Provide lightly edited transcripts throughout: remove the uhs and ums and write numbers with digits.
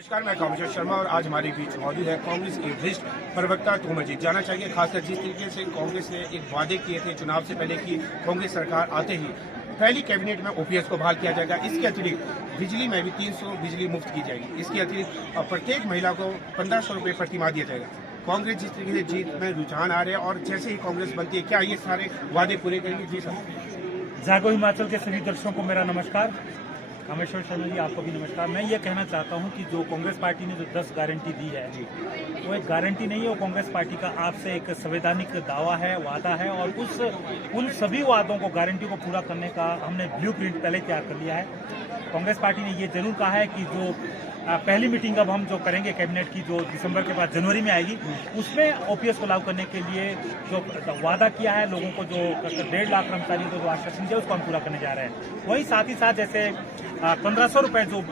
नमस्कार, मैं कामेश्वर शर्मा और आज हमारे बीच मौजूद है कांग्रेस के वरिष्ठ प्रवक्ता तोमर जी। जानना चाहिए खासकर जिस तरीके से कांग्रेस ने एक वादे किए थे चुनाव से पहले कि कांग्रेस सरकार आते ही पहली कैबिनेट में ओपीएस को बहाल किया जाएगा। इसके अतिरिक्त बिजली में भी 300 बिजली मुफ्त की जाएगी। इसके अतिरिक्त प्रत्येक महिला को 1500 रुपये प्रति माह दिया जाएगा। कांग्रेस जिस तरीके से जीत में रुझान आ रहे हैं और जैसे ही कांग्रेस बनती है, क्या ये सारे वादे पूरे करेंगे? जी सर। जागो हिमाचल के सभी दर्शकों को मेरा नमस्कार। कामेश्वर शर्मा जी, आपको भी नमस्कार। मैं ये कहना चाहता हूँ कि जो कांग्रेस पार्टी ने जो 10 गारंटी दी है वो एक गारंटी नहीं है, वो कांग्रेस पार्टी का आपसे एक संवैधानिक दावा है, वादा है और उन सभी वादों को, गारंटी को पूरा करने का हमने ब्लूप्रिंट पहले तैयार कर लिया है। कांग्रेस पार्टी ने ये जरूर कहा है कि जो पहली मीटिंग अब हम जो करेंगे कैबिनेट की, जो दिसंबर के बाद जनवरी में आएगी, उसमें ओपीएस को लागू करने के लिए जो वादा किया है, लोगों को जो 1.5 लाख कर्मचारियों को जो आश्वासन दिया उसको हम पूरा करने जा रहे हैं। वहीं साथ ही साथ जैसे 1500 रुपए जो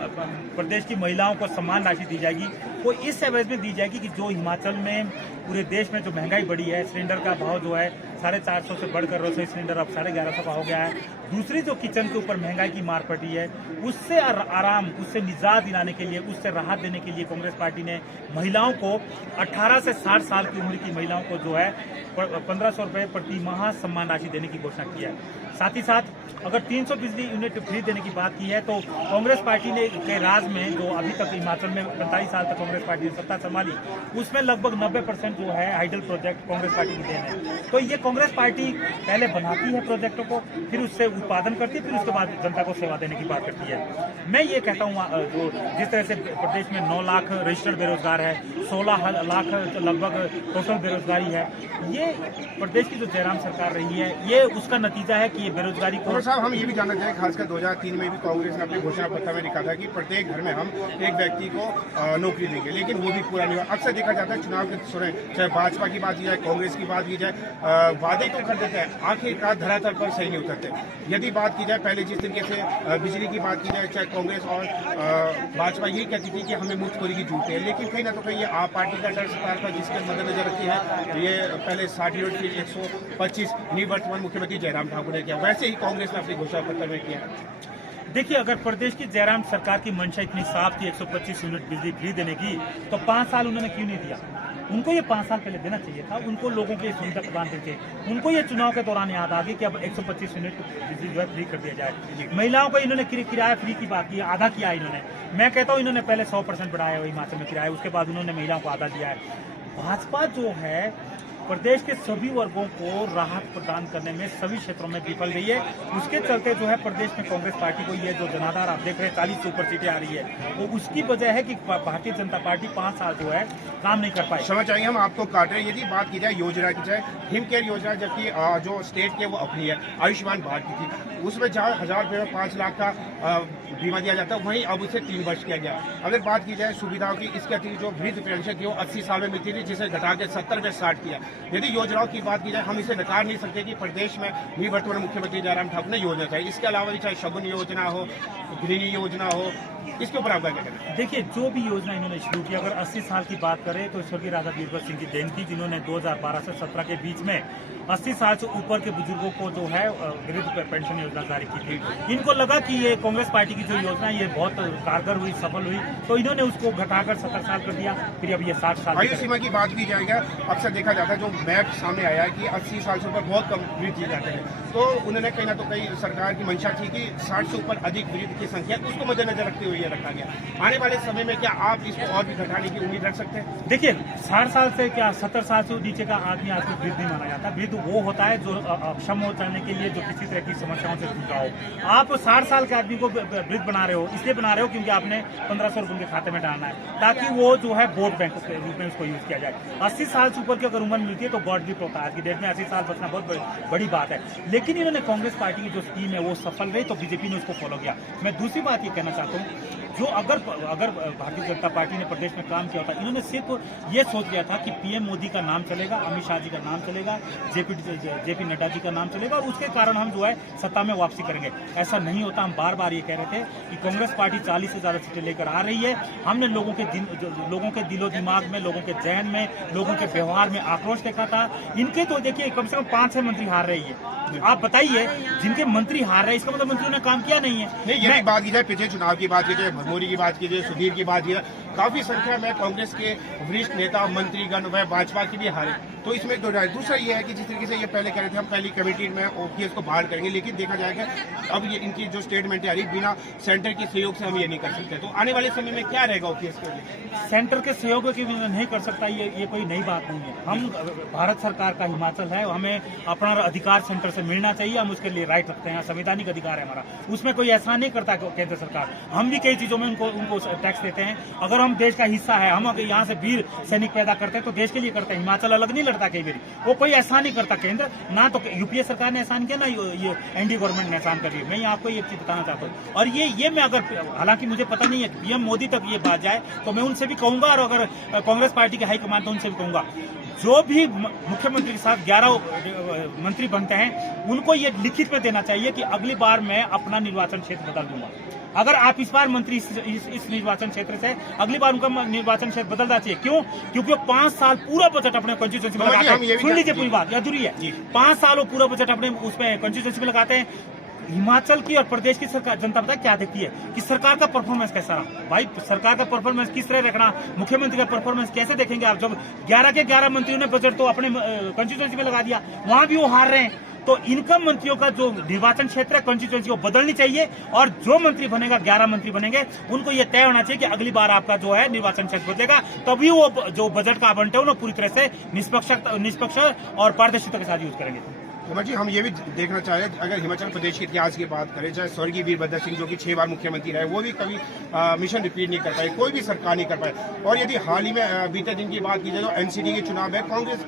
प्रदेश की महिलाओं को सम्मान राशि दी जाएगी, वो इस एवज में दी जाएगी कि जो हिमाचल में पूरे देश में जो महंगाई बढ़ी है, सिलेंडर का भाव जो है 450 से बढ़कर रसोई सिलेंडर अब 1150 का हो गया है। दूसरी जो किचन के ऊपर महंगाई की मार पड़ी है, उससे आराम, उससे निजात दिलाने के लिए, उससे राहत देने के लिए कांग्रेस पार्टी ने महिलाओं को 18 से 60 साल की उम्र की महिलाओं को जो है 1500 रुपये प्रति माह सम्मान राशि देने की घोषणा की है। साथ ही साथ अगर 300 बिजली यूनिट फ्री देने की बात की है तो कांग्रेस पार्टी ने के राज में जो अभी तक हिमाचल में 45 साल तक कांग्रेस पार्टी ने सत्ता संभाली, उसमें लगभग 90% जो है हाइडल प्रोजेक्ट कांग्रेस पार्टी की देन है। तो ये कांग्रेस पार्टी पहले बनाती है प्रोजेक्टों को, फिर उससे उत्पादन करती है, फिर उसके बाद जनता को सेवा देने की बात करती है। मैं ये कहता हूँ जो जिस तरह से प्रदेश में 9 लाख रजिस्टर्ड बेरोजगार है, 16 लाख लगभग टोटल बेरोजगारी है, ये प्रदेश की जो जयराम सरकार रही है, ये उसका नतीजा है कि ये बेरोजगारी को। साहब, हम ये भी जानना चाहेंगे, खासकर 2003 में भी कांग्रेस ने अपने घोषणा पत्र में लिखा था कि प्रत्येक घर में हम एक व्यक्ति को नौकरी देंगे, लेकिन वो भी पूरा नहीं हुआ। अक्सर देखा जाता है चुनाव के समय, चाहे भाजपा की बात की जाए, कांग्रेस की बात की जाए, वादे तो कर देते हैं, आखिरकार धरातल पर सही नहीं उतरते। यदि बात की जाए पहले जिस तरीके से बिजली की बात की जाए, चाहे कांग्रेस और भाजपा यही कहती थी कि हमें मुफ्तखोरी की जरूरत है, लेकिन कहीं ना तो कहीं ये आप पार्टी का डर सरकार का जिसके मद्देनजर रखी है, ये पहले 60 यूनिट फिर 125 निवर्तमान मुख्यमंत्री जयराम ठाकुर ने किया, वैसे ही कांग्रेस ने अपने घोषणा पत्र में किया। देखिए, अगर प्रदेश की जयराम सरकार की मंशा इतनी साफ थी 125 यूनिट बिजली फ्री देने की, तो 5 साल उन्होंने क्यों नहीं दिया? उनको ये 5 साल पहले देना चाहिए था। उनको लोगों की सुविधा प्रदान करके, उनको ये चुनाव के दौरान याद आ गई कि अब 125 यूनिट बिजली जो है फ्री कर दिया जाए। महिलाओं को इन्होंने किराया फ्री की बात की, आधा किया इन्होंने। मैं कहता हूँ इन्होंने पहले 100% बढ़ाया हिमाचल में किराया, उसके बाद उन्होंने महिलाओं को आधा दिया है। भाजपा जो है प्रदेश के सभी वर्गों को राहत प्रदान करने में सभी क्षेत्रों में विफल रही है। उसके चलते जो है प्रदेश में कांग्रेस पार्टी को ये जो जनाधार आप देख रहे हैं 40 से ऊपर सीटें आ रही है, वो उसकी वजह है कि भारतीय जनता पार्टी 5 साल जो है काम नहीं कर पाई। समझ चाहिए, हम आपको काट रहे हैं। यदि बात की जाए योजना की जाए, हिम केयर योजना जबकि जो स्टेट की वो अपनी है, आयुष्मान भारत की थी, उसमें जहाँ 1000 रुपये में 5 लाख का बीमा दिया जाता है, वहीं अब उसे 3 वर्ष किया गया। अगर बात की जाए सुविधाओं की, इसके अतिरिक्त जो वृद्ध पेंशन थी वो 80 साल में मिलती थी, जिसे घटा के 70 में 60 किया। यदि योजनाओं की बात की जाए, हम इसे नकार नहीं सकते कि प्रदेश में निवर्तमान मुख्यमंत्री जयराम ठाकुर ने योजना चाहिए। इसके अलावा भी चाहे शगुन योजना हो, गृहिणी योजना हो, इसके ऊपर आपका क्या कहना है? देखिए, जो भी योजना इन्होंने शुरू की, अगर 80 साल की बात करें तो स्वर्गीय राजा वीरभद्र सिंह की देन थी, जिन्होंने 2012 से 17 के बीच में 80 साल से ऊपर के बुजुर्गों को जो है वृद्ध पेंशन योजना जारी की थी। इनको लगा कि ये कांग्रेस पार्टी की जो योजना ये बहुत कारगर हुई, सफल हुई, तो इन्होंने उसको घटाकर 70 साल कर दिया, फिर अब ये 60 साल। आयु सीमा की बात की जाएगा, अक्सर देखा जाता है, जो मैप सामने आया है कि 80 साल से ऊपर बहुत कम वृद्ध किए जाते हैं, तो उन्होंने कहीं ना तो कहीं सरकार की मंशा थी कि 60 से ऊपर अधिक वृद्ध की संख्या, उसको मद्देनजर रखते हुए ये रखा गया। आने वाले समय में क्या आप इसको और भी घटाने की उम्मीद रख सकते हैं? देखिए, 60 साल से क्या 70 साल से नीचे का आदमी आज को वृद्ध नहीं माना जाता। वृद्ध वो होता है जो अक्षम हो चलने के लिए, जो किसी तरह की समस्याओं से जूझ रहा हो। आप 60 साल के आदमी को वृद्ध बना रहे हो, इसलिए बना रहे हो क्योंकि आपने 1500 रुपये उनके खाते में डालना है, ताकि वो जो है वोट बैंक के रूप में उसको यूज किया जाए। 80 साल से ऊपर की अगर उम्र मिलती है तो गॉड गिफ्ट होता है। आज की डेट में 80 साल बचना बहुत बड़ी बात है, लेकिन इन्होंने कांग्रेस पार्टी की जो स्कीम है वो सफल रही, तो बीजेपी ने उसको फॉलो किया। मैं दूसरी बात ये कहना चाहता हूँ, जो अगर भारतीय जनता पार्टी ने प्रदेश में काम किया होता, इन्होंने सिर्फ ये सोच लिया था कि पीएम मोदी का नाम चलेगा, अमित शाह जी का नाम चलेगा, जेपी नड्डा जी का नाम चलेगा और उसके कारण हम जो है सत्ता में वापसी करेंगे। ऐसा नहीं होता। हम बार बार ये कह रहे थे कि कांग्रेस पार्टी 40 से ज्यादा सीटें लेकर आ रही है। हमने लोगों के दिलो दिमाग में, लोगों के जहन में, लोगों के व्यवहार में आक्रोश देखा था। इनके तो देखिए कम से कम 5-6 मंत्री हार रही है। आप बताइए, जिनके मंत्री हार रहे हैं इसका मतलब मंत्रियों ने काम किया नहीं है। नहीं, ये बात की जाए पिछले चुनाव की बात की जाए, मौर्य की बात कीजिए, सुधीर की बात कीजिए, काफी संख्या में कांग्रेस के वरिष्ठ नेता, मंत्रीगण व भाजपा के भी हारे। तो इसमें दो राय। दूसरा ये है कि जिस तरीके से ये पहले कह रहे थे हम पहली कमेटी में ओपीएस को बाहर करेंगे, लेकिन देखा जाएगा अब ये इनकी जो स्टेटमेंट आ रही बिना सेंटर के सहयोग से हम ये नहीं कर सकते। तो आने वाले समय में क्या रहेगा ओपीएस के लिए? सेंटर के सहयोग की नहीं कर सकता, ये कोई नई बात नहीं है। हम भारत सरकार का हिमाचल है, हमें अपना अधिकार सेंटर से मिलना चाहिए, हम उसके लिए राइट रखते हैं, संवैधानिक अधिकार है हमारा। उसमें कोई ऐसा नहीं करता केंद्र सरकार। हम भी कई चीजों में उनको टैक्स देते हैं। अगर हम देश का हिस्सा है, हम अगर यहाँ से वीर सैनिक पैदा करते हैं तो देश के लिए करते हैं। हिमाचल अलग नहीं लड़ता कई बार, वो कोई एहसान नहीं करता केंद्र ना। तो यूपीए सरकार ने एहसान किया ना ये एनडीए गवर्नमेंट ने एहसान कर लिया। मैं आपको ये चीज बताना चाहता हूँ। और ये मैं अगर, हालांकि मुझे पता नहीं है पीएम मोदी तक ये बात जाए तो मैं उनसे भी कहूंगा, और अगर कांग्रेस पार्टी के हाईकमान तो उनसे भी कहूंगा, जो भी मुख्यमंत्री के साथ 11 मंत्री बनते हैं उनको ये लिखित में देना चाहिए कि अगली बार मैं अपना निर्वाचन क्षेत्र बदल दूंगा। अगर आप इस बार मंत्री इस निर्वाचन क्षेत्र से, अगली बार उनका निर्वाचन क्षेत्र बदलना चाहिए। क्यों? क्योंकि वो 5 साल पूरा बजट अपने कंस्टिट्यूएंसी में लगाते हैं। सुन लीजिए पूरी बात, अधूरी है। 5 साल वो पूरा बजट अपने उसमें कंस्टिट्यूएंसी में लगाते हैं। हिमाचल की और प्रदेश की सरकार, जनता पता क्या देखती है कि सरकार का परफॉर्मेंस कैसा रहा। भाई सरकार का परफॉर्मेंस किस तरह रखना, मुख्यमंत्री का परफॉर्मेंस कैसे देखेंगे आप? जब 11 के 11 मंत्रियों ने बजट तो अपने कंस्टिट्यूएंसी में लगा दिया, वहां भी वो हार रहे हैं। तो इनका मंत्रियों का जो निर्वाचन क्षेत्र है, कंस्टिट्यूएंसी, वो बदलनी चाहिए। और जो मंत्री बनेगा, 11 मंत्री बनेंगे, उनको ये तय होना चाहिए कि अगली बार आपका जो है निर्वाचन क्षेत्र बदलेगा, तभी वो जो बजट का आवंटन है वो पूरी तरह से निष्पक्ष और पारदर्शिता के साथ यूज करेंगे। कुमार जी, हम ये भी देखना चाह रहे हैं, अगर हिमाचल प्रदेश के इतिहास की बात करें, चाहे स्वर्गीय वीरभद्र सिंह जो कि 6 बार मुख्यमंत्री रहे, वो भी कभी मिशन रिपीट नहीं कर पाए, कोई भी सरकार नहीं कर पाए। और यदि हाल ही में बीते दिन की बात की जाए तो एनसीडी के चुनाव में कांग्रेस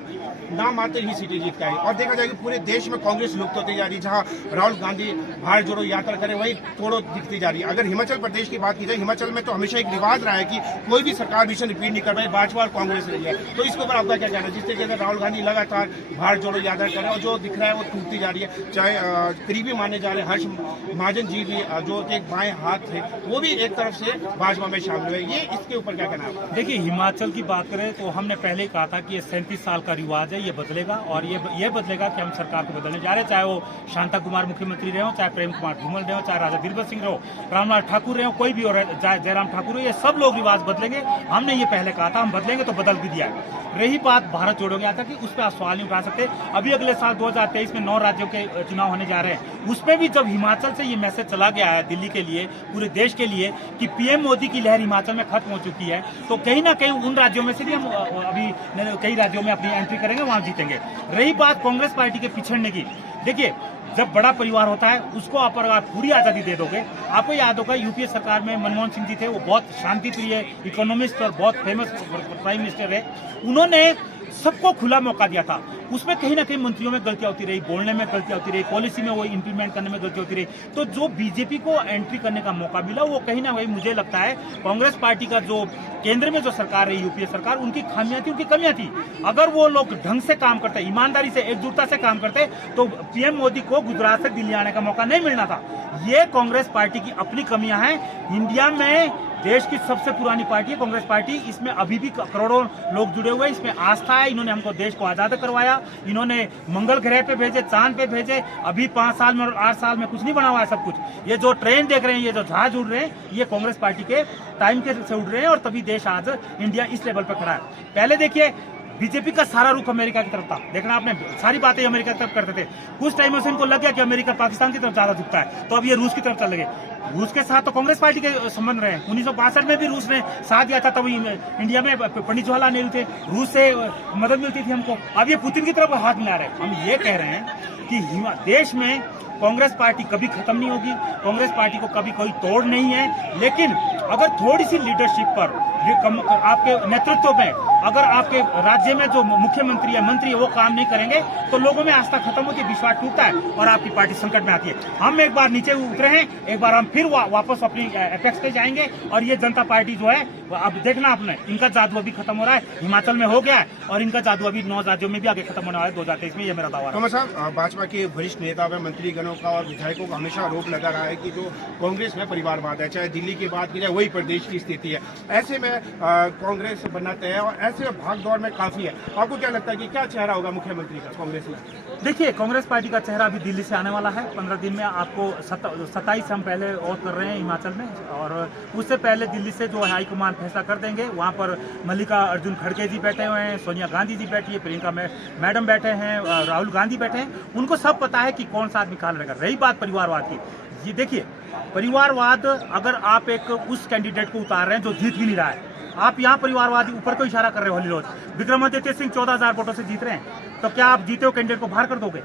नाम मात्र ही सीटें जीत के आई। और देखा जाए कि पूरे देश में कांग्रेस लुप्त होती जा रही है। जहां राहुल गांधी भारत जोड़ो यात्रा करें, वही तोड़ो दिखती जा रही है। अगर हिमाचल प्रदेश की बात की जाए, हिमाचल में तो हमेशा एक रिवाज रहा है कि कोई भी सरकार मिशन रिपीट नहीं कर पाई, भाजपा और कांग्रेस रही है। तो इसके ऊपर आपका क्या कहना है? जिस तरीके से राहुल गांधी लगातार भारत जोड़ो यात्रा कर रहे हैं और जो दिख रहा है वो टूटती जा रही है। चाहे करीबी माने जा रहे हर्ष महाजन जी भी, जो एक बाएं हाथ थे, वो भी एक तरफ से भाजपा में शामिल हुए। ये इसके ऊपर क्या कहना है आपका? देखिए, हिमाचल की बात करें तो हमने पहले ही कहा था कि ये 37 साल का रिवाज है, ये बदलेगा। और ये बदलेगा कि हम सरकार को बदलने जा रहे हैं। चाहे वो शांता कुमार मुख्यमंत्री रहे हो, चाहे प्रेम कुमार धूमल रहे हो, चाहे राजा दिलबर सिंह रहो, रामलाल ठाकुर रहे हो, कोई भी और जयराम ठाकुर हो, ये सब लोग रिवाज बदलेंगे। हमने ये पहले कहा था, हम बदलेंगे तो बदल भी दिया है। रही बात भारत जोड़ो यात्रा की, उस पर आप सवाल नहीं उठा सकते। अभी अगले साल 2023 में 9 राज्यों के चुनाव होने जा रहे हैं। उसमें भी जब हिमाचल से ये मैसेज चला गया है दिल्ली के लिए, पूरे देश के लिए, कि पीएम मोदी की लहर हिमाचल में खत्म हो चुकी है, तो कहीं ना कहीं उन राज्यों में से भी हम अभी कई राज्यों में अपनी एंट्री करेंगे, वहां जीतेंगे। रही बात कांग्रेस पार्टी के पिछड़ने की, देखिए, जब बड़ा परिवार होता है उसको आप पूरी आजादी दे दोगे। आपको याद होगा यूपीए सरकार में मनमोहन सिंह जी थे, वो बहुत शांतिप्रिय इकोनॉमिस्ट और बहुत फेमस प्राइम मिनिस्टर रहे। उन्होंने सबको खुला मौका दिया था। उसमें कहीं ना कहीं मंत्रियों में गलतियां होती रही, बोलने में गलतियां होती रही, पॉलिसी में वो इंप्लीमेंट करने में गलती होती रही। तो जो बीजेपी को एंट्री करने का मौका मिला, वो कहीं ना कहीं मुझे लगता है कांग्रेस पार्टी का जो केंद्र में जो सरकार रही, यूपीए सरकार, उनकी खामियां थी, उनकी कमियां थी। अगर वो लोग ढंग से काम करते, ईमानदारी से, एकजुटता से काम करते, तो पीएम मोदी को गुजरात से दिल्ली आने का मौका नहीं मिलना था। ये कांग्रेस पार्टी की अपनी कमियां हैं। इंडिया में देश की सबसे पुरानी पार्टी है कांग्रेस पार्टी। इसमें अभी भी करोड़ों लोग जुड़े हुए हैं, इसमें आस्था है। इन्होंने हमको देश को आजाद करवाया, इन्होंने मंगल ग्रह पे भेजे, चांद पे भेजे। अभी 5 साल में और 8 साल में कुछ नहीं बना हुआ है सब कुछ। ये जो ट्रेन देख रहे हैं, ये जो जहाज उड़ रहे हैं, ये कांग्रेस पार्टी के टाइम के से उड़ रहे हैं। और तभी देश आज इंडिया इस लेवल पर खड़ा है। पहले देखिए, बीजेपी का सारा रुख अमेरिका की तरफ था। देखना आपने, सारी बातें अमेरिका की तरफ करते थे। कुछ टाइम से इनको लग गया कि अमेरिका पाकिस्तान की तरफ ज्यादा झुकता है, तो अब ये रूस की तरफ चल गए। रूस के साथ तो कांग्रेस पार्टी के संबंध रहे। 1962 में भी रूस ने साथ दिया था, तब इंडिया में पंडित जवाहरलाल नेहरू थे, रूस से मदद मिलती थी हमको। अब ये पुतिन की तरफ हाथ मिला रहे हैं। हम ये कह रहे हैं कि देश में कांग्रेस पार्टी कभी खत्म नहीं होगी, कांग्रेस पार्टी को कभी कोई तोड़ नहीं है। लेकिन अगर थोड़ी सी लीडरशिप पर, आपके नेतृत्व में, अगर आपके राज्य में जो मुख्यमंत्री या मंत्री है वो काम नहीं करेंगे, तो लोगों में आस्था खत्म होती है, विश्वास टूटता है और आपकी पार्टी संकट में आती है। हम एक बार नीचे उतरे हैं, एक बार हम फिर वापस अपनी एपेक्स पे जाएंगे। और ये जनता पार्टी जो है, अब देखना आपने, इनका जादू अभी खत्म हो रहा है। हिमाचल में हो गया है और इनका जादू अभी 9 राज्यों में भी आगे खत्म होने वाला है 2023 में। ये मेरा दावा है। तो साहब, भाजपा के वरिष्ठ नेता मंत्रीगणों का और विधायकों का हमेशा आरोप लगा रहा है कि जो कांग्रेस में परिवारवाद है, चाहे दिल्ली की बात की जाए, वही प्रदेश की स्थिति है। ऐसे में कांग्रेस बनना तय है और ऐसे में भाग दौड़ में काफी है। आपको क्या लगता है कि क्या चेहरा होगा मुख्यमंत्री का कांग्रेस में? देखिए, कांग्रेस पार्टी का चेहरा अभी दिल्ली से आने वाला है 15 दिन में। आपको 27 हम पहले और कर रहे हैं हिमाचल में, और उससे पहले दिल्ली से जो हाईकमान फैसला कर देंगे। वहाँ पर मल्लिका अर्जुन खड़गे जी बैठे हुए हैं, सोनिया गांधी जी बैठी है, प्रियंका मैडम बैठे हैं, राहुल गांधी बैठे हैं। उनको सब पता है कि कौन सा आदमी कहाँ लड़ेगा। रही बात परिवारवाद की, ये देखिए, परिवारवाद अगर आप एक उस कैंडिडेट को उतार रहे हैं जो जीत ही नहीं रहा है, आप यहाँ परिवारवादी ऊपर को इशारा कर रहे हो। हली रोज विक्रमादित्य सिंह 14,000 वोटों से जीत रहे हैं, तो क्या आप जीते हो कैंडिडेट को बाहर कर दोगे?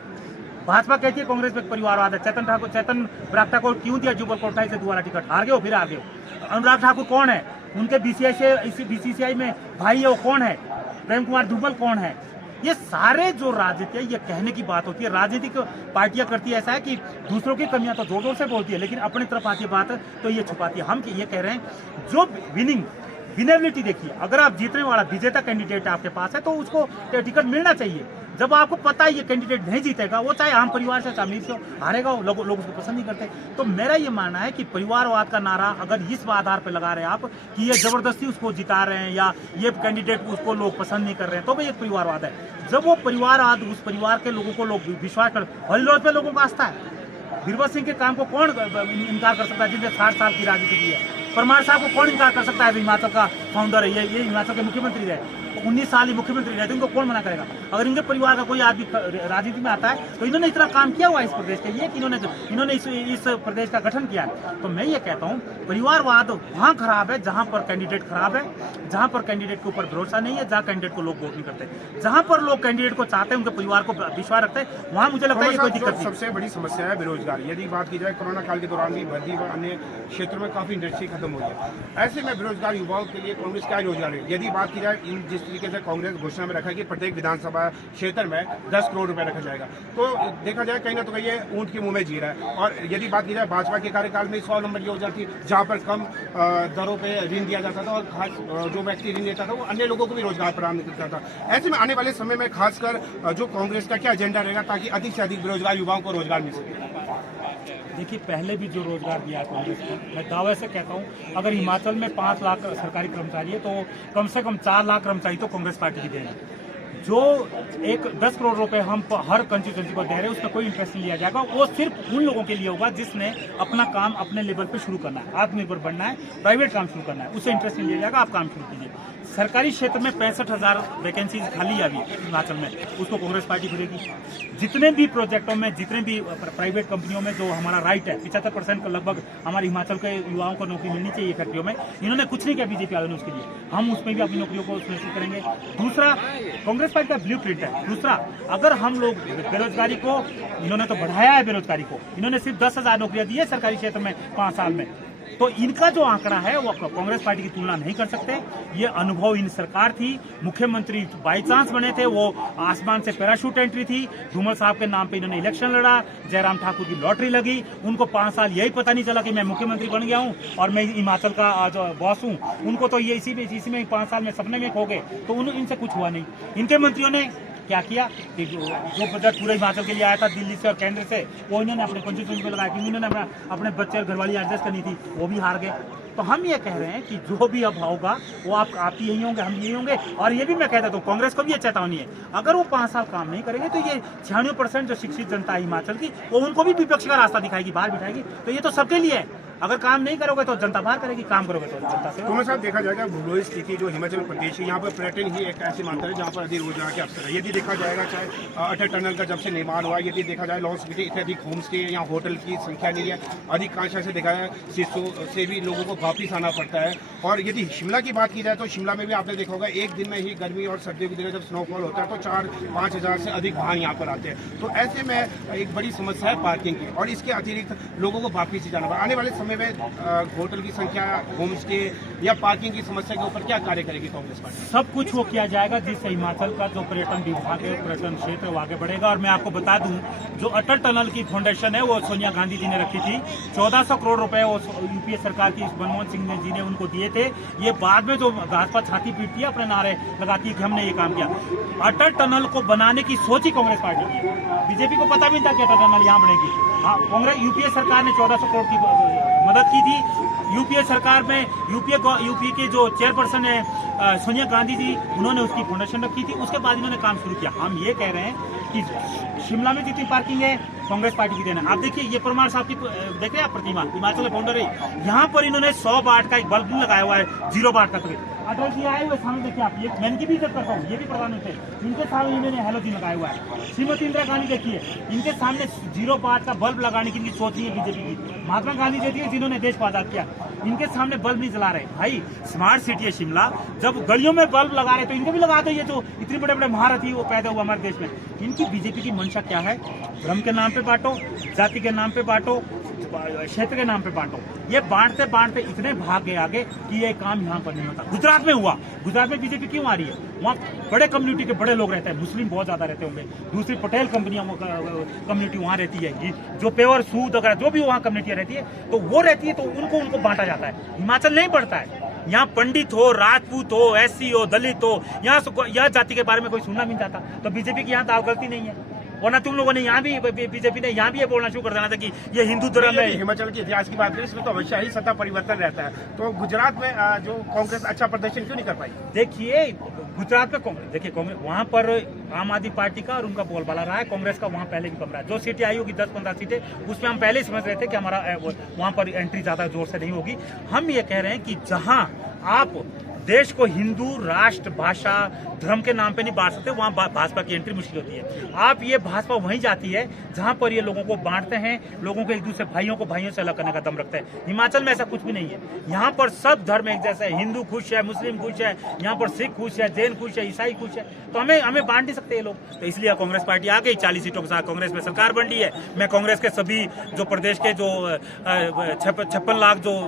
भाजपा कहती है कांग्रेस में परिवारवाद है। चेतन बरागटा को क्यों दिया जुब्बल कोटखाई से दोबारा टिकट? हार गए हो, फिर हार गए हो। अनुराग ठाकुर कौन है? उनके बीसीसीआई में भाई है, वो कौन है? प्रेम कुमार धूमल कौन है? ये सारे जो राजनीति है, ये कहने की बात होती है। राजनीतिक पार्टियां करती है ऐसा है कि दूसरों की कमियां तो जोर जोर से बोलती है, लेकिन अपनी तरफ आती है बात तो ये छुपाती है। हम ये कह रहे हैं, जो विनेबिलिटी देखिए, अगर आप जीतने वाला विजेता कैंडिडेट आपके पास है तो उसको टिकट मिलना चाहिए। जब आपको पता है ये कैंडिडेट नहीं जीतेगा, वो चाहे आम परिवार से अमीर से हारेगा, लोग उसको पसंद नहीं करते। तो मेरा ये मानना है कि परिवारवाद का नारा अगर इस आधार पर लगा रहे हैं आप कि ये जबरदस्ती उसको जिता रहे हैं या ये कैंडिडेट उसको लोग पसंद नहीं कर रहे हैं, तो भाई एक परिवारवाद है। जब वो परिवारवाद उस परिवार के लोगों को लोग विश्वास कर, हरिलोज पे लोगों को आस्था है। बीरबल सिंह के काम को कौन इनकार कर सकता है, जिनने 60 साल की राजनीति की है? परमार साहब को कौन इनकार कर सकता है? हिमाचल का फाउंडर है, ये हिमाचल के मुख्यमंत्री रहे, 19 साल ही मुख्यमंत्री रहे, तो इनको कौन मना करेगा? अगर इनके परिवार का कोई आदमी राजनीति में आता है तो इन्होंने इतना काम किया हुआ है इस प्रदेश के लिए कि इन्होंने इस प्रदेश का गठन किया है। तो मैं ये कहता हूँ, परिवारवाद वहाँ खराब है जहाँ पर कैंडिडेट खराब है, जहाँ पर कैंडिडेट के ऊपर भरोसा नहीं है, जहाँ कैंडिडेट को लोग वोट नहीं करते। जहाँ पर लोग कैंडिडेट को चाहते हैं, उनके परिवार को विश्वास रखते हैं, वहाँ मुझे लगता है ये कोई दिक्कत नहीं। सबसे बड़ी समस्या है बेरोजगारी। यदि बात की जाए, कोरोना काल के दौरान भी भर्ती व अन्य क्षेत्रों में काफी इंडस्ट्री खत्म हो गई। ऐसे में बेरोजगार युवाओं के लिए कांग्रेस क्या योजना है? यदि बात की जाए, जिस तरीके से कांग्रेस घोषणा में रखा है कि प्रत्येक विधानसभा क्षेत्र में 10 करोड़ रुपए रखा जाएगा, तो देखा जाए कहीं ना तो कहीं ये ऊंट के मुंह में जी रहा है। और यदि बात की जाए, भाजपा के कार्यकाल में 100 नंबर योजना थी, जहां पर कम दरों पे ऋण दिया जाता था और खास जो व्यक्ति ऋण लेता था वो अन्य लोगों को भी रोजगार प्रदान करता था। ऐसे में आने वाले समय में खासकर जो कांग्रेस का क्या एजेंडा रहेगा ताकि अधिक से अधिक बेरोजगार युवाओं को रोजगार मिल सके? देखिए, पहले भी जो रोजगार दिया कांग्रेस को, मैं दावे से कहता हूँ, अगर हिमाचल में 5 लाख सरकारी कर्मचारी है तो कम से कम 4 लाख कर्मचारी तो कांग्रेस पार्टी की देंगे। जो 10 करोड़ रुपए हम हर कंस्टिट्यूंसी को दे रहे हैं, उसका कोई इंटरेस्ट नहीं लिया जाएगा। वो सिर्फ उन लोगों के लिए होगा जिसने अपना काम अपने लेवल पे शुरू करना है, आत्मनिर्भर बनना है, प्राइवेट काम शुरू करना है, उससे इंटरेस्ट नहीं लिया जाएगा। आप काम शुरू कीजिए। सरकारी क्षेत्र में 65,000 वैकेंसीज खाली है अभी हिमाचल में, उसको कांग्रेस पार्टी भरेगी। जितने भी प्रोजेक्टों में, जितने भी प्राइवेट कंपनियों में जो हमारा राइट है, 75% को लगभग हमारे हिमाचल के युवाओं को नौकरी मिलनी चाहिए फैक्ट्रियों में, इन्होंने कुछ नहीं किया बीजेपी वालों ने उसके लिए। हम उसमें भी अपनी नौकरियों को सुनिश्चित करेंगे। दूसरा, कांग्रेस पार्टी का ब्लूप्रिंट है। दूसरा, अगर हम लोग बेरोजगारी को, इन्होंने तो बढ़ाया है बेरोजगारी को, इन्होंने सिर्फ 10,000 नौकरियां दी है सरकारी क्षेत्र में 5 साल में, तो इनका जो आंकड़ा है वो कांग्रेस पार्टी की तुलना नहीं कर सकते। ये अनुभव इन सरकार थी, मुख्यमंत्री बाई चांस बने थे, वो आसमान से पैराशूट एंट्री थी। धूमल साहब के नाम पे इन्होंने इलेक्शन लड़ा, जयराम ठाकुर की लॉटरी लगी, उनको 5 साल यही पता नहीं चला कि मैं मुख्यमंत्री बन गया हूँ और मैं हिमाचल का आज बॉस हूँ। उनको तो ये इसी में 5 साल में सपने में खो गए, तो इनसे कुछ हुआ नहीं। इनके मंत्रियों ने क्या किया कि जो बजट पूरे हिमाचल के लिए आया था दिल्ली से और केंद्र से, वो इन्होंने अपने कंस्टिट्यूएंसी में लगाया, क्योंकि इन्होंने अपने बच्चे और घरवाली एडजस्ट करनी थी, वो भी हार गए। तो हम ये कह रहे हैं कि जो भी अब होगा वो आप ही यही होंगे, हम यही होंगे। और ये भी मैं कहता हूँ, कांग्रेस को भी ये चेतावनी है, अगर वो 5 साल काम नहीं करेंगे तो ये 96% जो शिक्षित जनता है हिमाचल की, वो उनको भी विपक्ष का रास्ता दिखाएगी, बाहर बिठाएगी। तो ये तो सबके लिए है, अगर काम नहीं करोगे तो जनता बाहर करेगी, काम करोगे तो जनता से। तो साहब, देखा जाएगा भूगोल स्थिति जो हिमाचल प्रदेश है, यहाँ पर पर्यटन ही एक ऐसी मात्रा है जहाँ पर अधिक रोजगार के अवसर है। यदि देखा जाएगा, चाहे अटल टनल का जब से निर्माण हुआ, यदि देखा जाए लॉन्च सिटी इतने अधिक होम स्टे या होटल की संख्या नहीं है। अधिकांश ऐसे देखा जाए शिशु से भी लोगों को वापिस आना पड़ता है। और यदि शिमला की बात की जाए तो शिमला में भी आपने देखा होगा, एक दिन में ही गर्मी और सर्दियों की दिनों जब स्नोफॉल होता है तो 4-5 हज़ार से अधिक वाहन यहाँ पर आते हैं। तो ऐसे में एक बड़ी समस्या है पार्किंग की, और इसके अतिरिक्त लोगों को वापिस ही जाना पड़ा। आने वाले समय में होटल की संख्या, होम स्टे या पार्किंग की समस्या के ऊपर क्या कार्य करेगी कांग्रेस पार्टी? सब कुछ वो किया जाएगा जिससे हिमाचल का जो पर्यटन विभाग है, पर्यटन क्षेत्र वो आगे बढ़ेगा। और मैं आपको बता दूं, जो अटल टनल की फाउंडेशन है वो सोनिया गांधी जी ने रखी थी। 1400 करोड़ रुपए वो यूपीए सरकार की मनमोहन सिंह जी ने उनको दिए थे। ये बाद में जो भाजपा छाती पीटती है, अपने नारे लगाती है कि हमने ये काम किया। अटल टनल को बनाने की सोच ही कांग्रेस पार्टी की है। बीजेपी को पता भी नहीं था कि अटल टनल यहाँ बनेगी। हाँ, कांग्रेस यूपीए सरकार ने 1400 करोड़ की मदद की थी। यूपीए सरकार में यूपी के जो चेयरपर्सन है सोनिया गांधी जी, उन्होंने उसकी फाउंडेशन रखी थी, उसके बाद इन्होंने काम शुरू किया। हम ये कह रहे हैं कि शिमला में जितनी पार्किंग है कांग्रेस पार्टी की देना। आप देखिए ये परमार साहब की देख रहे हैं आप प्रतिमा, हिमाचल के फाउंडर है, यहाँ पर इन्होंने 100 वाट का एक बल्ब नहीं लगाया हुआ है, 0 वाट का। अटल जी आए हुए सामने देखिए आप, ये मैं इनकी भी इज्जत करता हूँ, ये भी प्रधानमंत्री है, इनके सामने इन्होंने हैलोजन लगाया हुआ है। श्रीमती इंदिरा गांधी देखिए, इनके सामने 0 वाट का बल्ब लगाने की इनकी सोच नहीं है बीजेपी की। महात्मा गांधी जी थी जिन्होंने देश को आजाद किया, इनके सामने बल्ब नहीं जला रहे। भाई स्मार्ट सिटी है शिमला, जब गलियों में बल्ब लगा रहे तो इनके भी लगा दो। ये जो इतने बड़े बड़े महारथी वो पैदा हुआ हमारे देश में, इनकी बीजेपी की मंशा क्या है? धर्म के नाम पे बांटो, जाति के नाम पे बांटो, क्षेत्र के नाम पे बांटो। ये बांटते बांटते इतने भाग गए आगे कि ये काम यहाँ पर नहीं होता। गुजरात में हुआ, गुजरात में बीजेपी क्यों आ रही है? वहाँ बड़े कम्युनिटी के बड़े लोग रहते हैं, मुस्लिम बहुत ज्यादा रहते होंगे, दूसरी पटेल कंपनियां कम्युनिटी वहाँ रहती है, जो पेवर सूद वगैरह जो भी वहाँ कम्युनिटियां रहती है, तो वो रहती है, तो उनको बांटा जाता है। हिमाचल नहीं बढ़ता है। यहाँ पंडित हो, राजपूत हो, एससी हो, दलित हो, यहाँ जाति के बारे में कोई सुनना नहीं चाहता। तो बीजेपी की यहाँ दाव गलती नहीं है, वरना तुम लोगों ने यहाँ भी, बीजेपी ने यहाँ भी ये बोलना शुरू कर देना था कि ये हिंदू धर्म है। हिमाचल के इतिहास की बात करें इसमें तो हमेशा ही सत्ता परिवर्तन रहता है, तो गुजरात में जो कांग्रेस अच्छा प्रदर्शन क्यों नहीं कर पाई? देखिए गुजरात में कांग्रेस, देखिए कांग्रेस वहाँ पर आम आदमी पार्टी का और उनका बोलबाला रहा है, कांग्रेस का वहाँ पहले भी कम रहा है। जो सीटें आई होगी 10-15 सीटें, उसमें हम पहले ही समझ रहे थे कि हमारा वहाँ पर एंट्री ज्यादा जोर से नहीं होगी। हम ये कह रहे हैं कि जहाँ आप देश को हिंदू राष्ट्र, भाषा, धर्म के नाम पे नहीं बांट सकते, वहाँ भाजपा की एंट्री मुश्किल होती है। आप ये भाजपा वहीं जाती है जहाँ पर ये लोगों को बांटते हैं, लोगों को एक दूसरे भाइयों से अलग करने का दम रखते हैं। हिमाचल में ऐसा कुछ भी नहीं है। यहाँ पर सब धर्म एक जैसे है, हिंदू खुश है, मुस्लिम खुश है, यहाँ पर सिख खुश है, जैन खुश है, ईसाई खुश है, तो हमें बांट नहीं सकते ये लोग। तो इसलिए कांग्रेस पार्टी आ गई, 40 सीटों के साथ कांग्रेस में सरकार बन रही है। मैं कांग्रेस के सभी जो प्रदेश के जो 56 लाख जो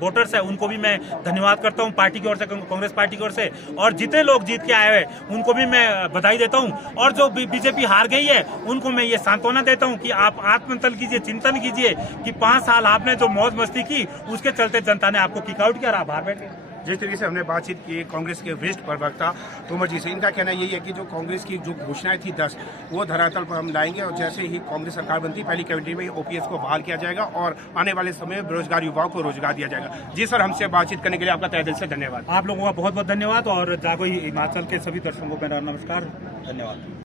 वोटर्स है उनको भी मैं धन्यवाद करता हूँ, पार्टी की ओर से, कांग्रेस पार्टी की ओर से, और जितने लोग जीत के आए हैं उनको भी मैं बधाई देता हूं। और जो बीजेपी हार गई है उनको मैं ये सांत्वना देता हूं कि आप आत्मचिंतन कीजिए, चिंतन कीजिए कि 5 साल आपने जो मौज मस्ती की उसके चलते जनता ने आपको किक आउट किया और आप बाहर बैठ गए। जिस तरीके से हमने बातचीत की कांग्रेस के वरिष्ठ प्रवक्ता तोमर जी से, इनका कहना यही है कि जो कांग्रेस की जो घोषणाएं थी 10 वो धरातल पर हम लाएंगे, और जैसे ही कांग्रेस सरकार बनती पहली कैबिनेट में ओपीएस को बहाल किया जाएगा और आने वाले समय में बेरोजगार युवाओं को रोजगार दिया जाएगा। जी सर, हमसे बातचीत करने के लिए आपका तहे दिल से धन्यवाद। आप लोगों का बहुत बहुत धन्यवाद, और जागो हिमाचल के सभी दर्शकों को मेरा नमस्कार, धन्यवाद।